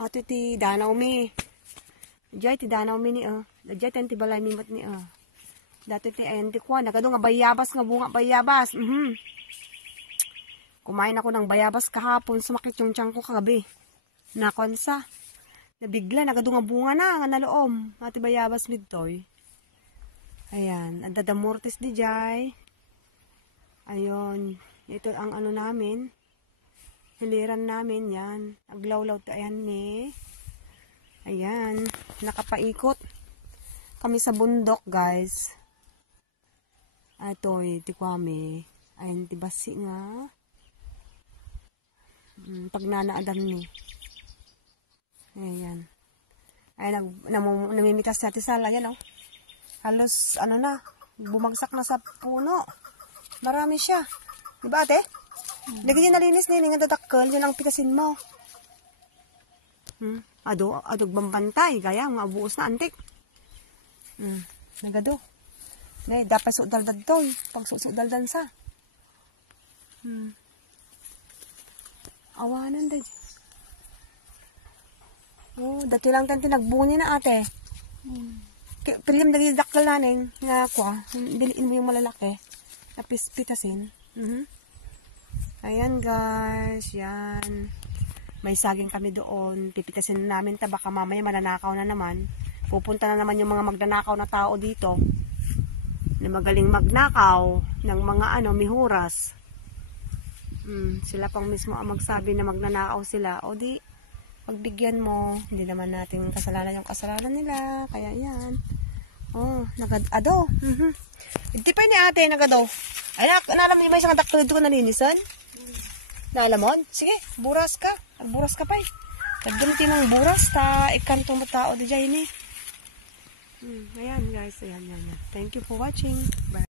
Ato ti danaw mi. Diyay ti danaw mi ni Diyay ti balay mi mat ni Dati ti ayan ti kwa. Nagado nga bayabas nga bunga bayabas. Kumain ako ng bayabas kahapon. Sumakit yung tiyan ko kagabi. Nakonsa. Nabigla. Nagado nga bunga na. Nga naloom. Ati bayabas midtoy. Ayan. Ang dadamortis di Diyay. Ayun. Ito ang ano namin. Hiliran namin yan. Aglawlaw to ayan ni. Ayan. Nakapaikot. Kami sa bundok guys. Ito ti kwame. Ayan ti basi nga. Pag nanaadan ni. Ayan. Ayan. Namimitas natin sala. Yan halos ano na. Bumagsak na sa puno. Marami siya. Diba ate? Lagi niya nalinis din. Nga dadakkel. Yan ang pitasin mo. Adog bambantay. Gaya nga buos na antik. Nagado. Dapat suudaldad to. Pag suudaldan sa. Awanan day. Dati lang tanti nagbuni na ate. Pilim dali dakkel nanin. Nga kwa. Diliin mo yung malalaki. Pitasin. Ayan guys, yan. May saging kami doon. Pipitasin namin ta. Baka mamaya mananakaw na naman. Pupunta na naman yung mga magnanakaw na tao dito. Na magaling magnakaw ng mga mihuras. Sila pang mismo ang magsabi na magnanakaw sila. O di, pagbigyan mo. Hindi naman natin kasalanan yung kasalanan nila. Kaya yan. Nagado. Hindi pa ni ate, nagado. Ay, naalam mo may isang dakto dito ka nalinisan? Naalamon? Sige, buras ka. Buras ka pa eh. Tagdunti ng buras, ikanto mo tao di dyan eh. Ayan guys, ayan. Thank you for watching. Bye.